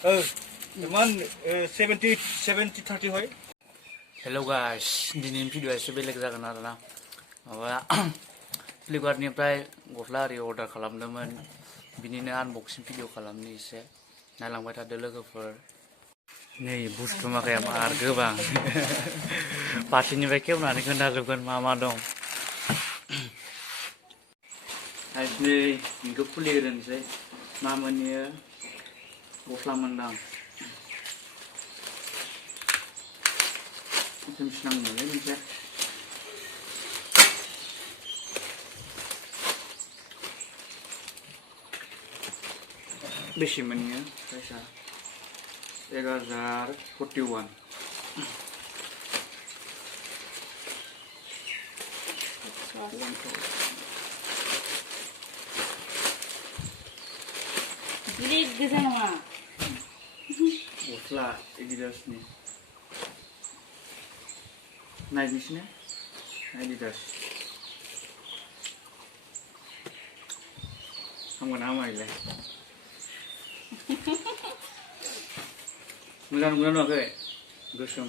Cuman 70-30 হয়। Hello guys, दिनैनि भिडिअ'आ एसे बेलेग जागोन आरोना माबा फ्लिपकार्टनिफ्राय गस्ला आरि अर्डार खालामदोंमोन बिनिनो आनबक्सिं भिडिअ खालामनि एसे नायलांबाय थादो लोगोफोर। नै बुस्थु माखाया मार गोबां फारसेनिफ्राय खेवनानै खोन्थाजोबगोन मा मा दं। नै बेखौ खुलिग्रोनोसै मा मोनयो गस्ला मोनदां खोमसिनांगौमोनलै मोनसे बेसे मोनयो प्राइसआ 1041 Bilik goजा नङा गस्ला एडिडासनि नायनोसै एडिडास हामगोन हामायलाय मोजां नुगोना नुवाखै गोसोम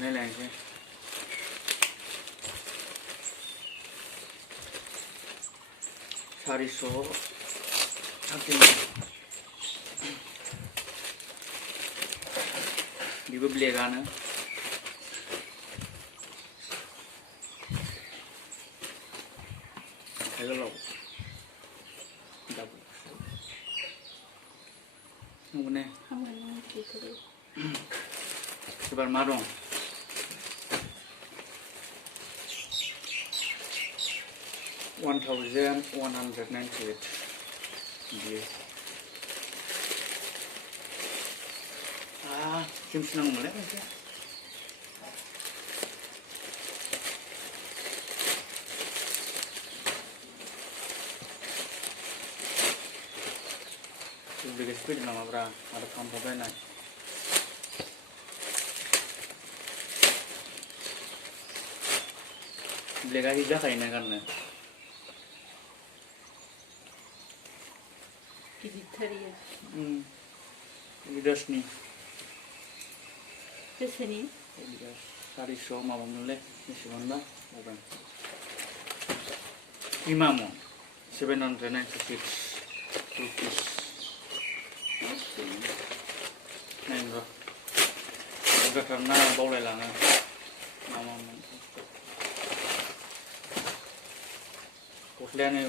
नायलायनोसै सारिस' बेबो ब्लेकआनो आखाइ गोलाव नंगौने एबार मा दं 1198 बियो जोंसो नांगौमोनलै मोनसे दुब्लिकेट फैदों नामाब्रा आरो फानहरबायनाय ब्लेकआ हिट जाखायोना गाननो एडिडासनि बेसेनि एडिडास 400 माबामोनलै बेसेबांबा बावबाय इमामो 796 रुपिस नायनो र' बुरजाथारना बावलायलाङो मा मामोन गस्लायानो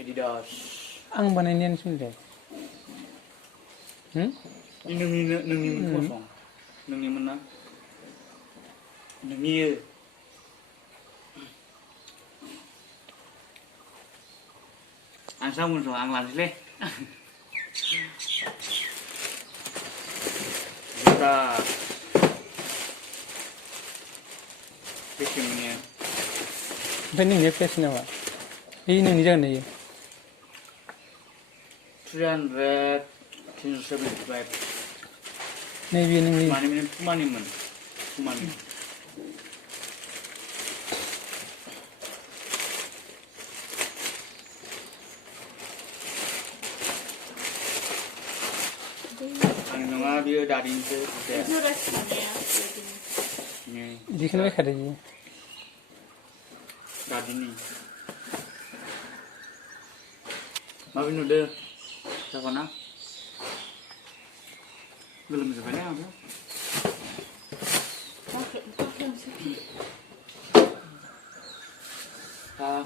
Adidas आं बानायनायानो सोलिदों नोंनिमोन फसं नोंनिमोन ना नोंनि आं सामोन आं लानोसैलै जुता बेसे मोनो ओमफ्राय नोंनिया प्राइस नामा बे नोंनि जागोन दायो 375 नैबे नोंनि पुमानिमोन आंनि नङा बियो दादिनिसो बिदिखौनो बायखादो बियो दादिनि माबि नुदो जागोना गोलोमजोब्बायलै आंबो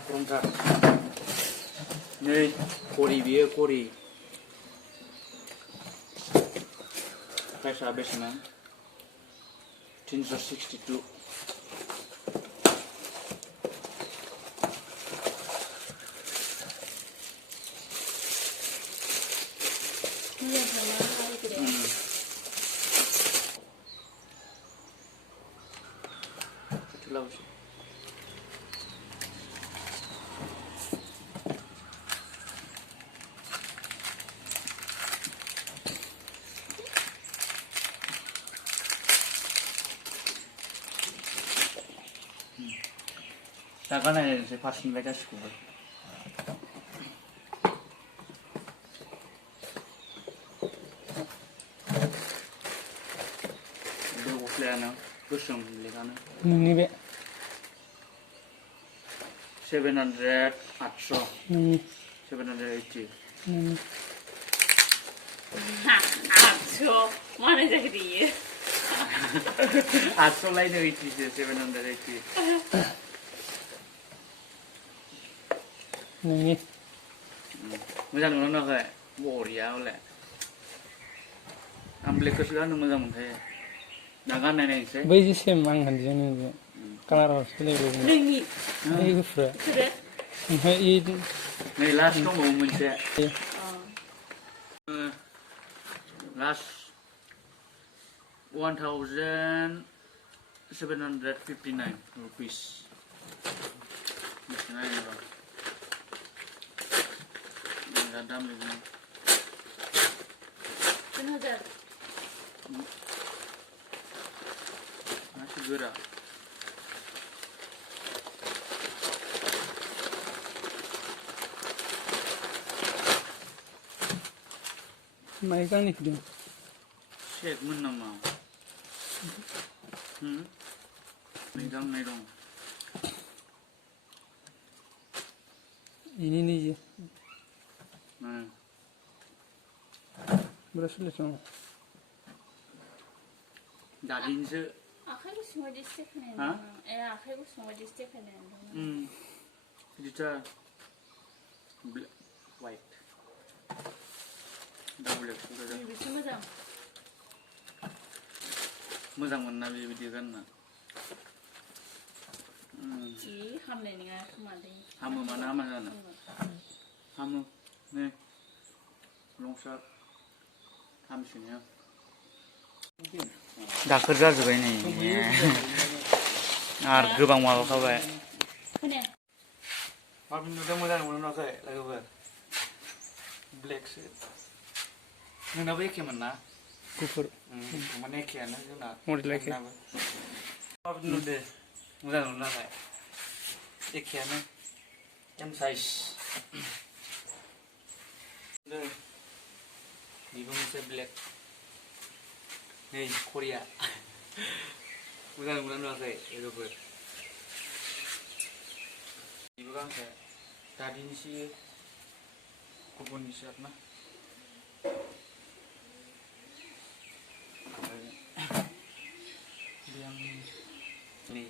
गरमथार नै घरि बियो घरि प्राइसआ बेसेबां 362 दा गाननायनोसै फार्स्टनिफ्राय गासिखौबो बे गस्लायानो गोसोम ब्लेकआनो नोंनि बे 700 800 नोंनि 780 नोंनि 800 mana jadi dia 800 लायनो 80 780 नोंनि मोजां नुनो नुवाखै बरिया हले आं ब्लेकखौसो गाननो मोजां मोनखायो दा गाननाय नायनोसै बै जे सेम आं होनदों नोंजों कालाराव सोलायबाय Nengi बै गुफुरा Sudah ओमफ्राय नै लास्ट दंबावो मोनसे Oh लास्ट 1759 rupees बेसेना एबा बिराद दाम बेनो Senajar मासि गोरा माइ गांनै फैदों शेकमोन नामा नै गांनै दं इनि निजे berapa sulit sama दादिनसो Akhirnya semua di stick nih Hah? Akhirnya semua di stick nih बिदिथार white double XL Bisa macam मोजां मोनना बेबायदि गानना Ci hamil nih kan kemarin हामो मानो हामा जानो हामो नै लंसार हामसिनो दाखोर जाजोब्बाय नै आरो गोबां माबाखाबाय Punya माबि नुदों मोजां नुनो नुवाखै लोगोफोर ब्लेकसो नोंनाबो एखेमोन ना गुफुर माने एखेयानो जोंना मडेल एखे माबि नुदों मोजां नुनो नुवाखै एखेयानो एम साइज बेबो मोनसे ब्लेक नै करिया मोजां नुनो नुवाखै लोगोफोर बेबो गांसे दादिनिसो गुबुननिसो आरोना बे आंनि नै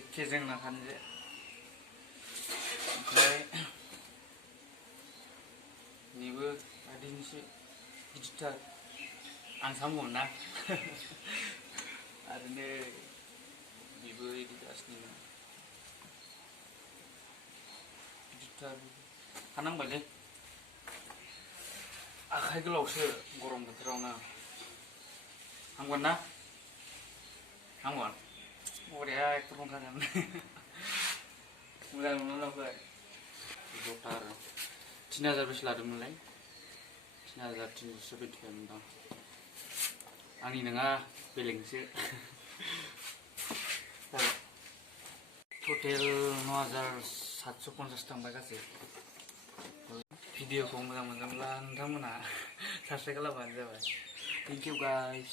एखे जोंना खानजे ओमफ्राय बेबो दादिनिसो गिदिरथार आं सामगौमोन ना आरो नै बेबो एडिडासनि गिदिरथार हानांबायलै आखाइ गोलावसो गरम बोथोरावनो हामगोन ना हामगोन बरिया एखे दंखागोन मोजां नुनो नुवाखै जथार 3000 बेसे लादोंमोनलाय 3370 मोनदां आंनि नङा बेलेगनिसो टटेल 9750 थांबाय गासै भिडिअखौ मोजां मोनदोंब्ला नोंथांमोना साबस्क्राइब खालामबानो जाबाय थेंक इउ गाइस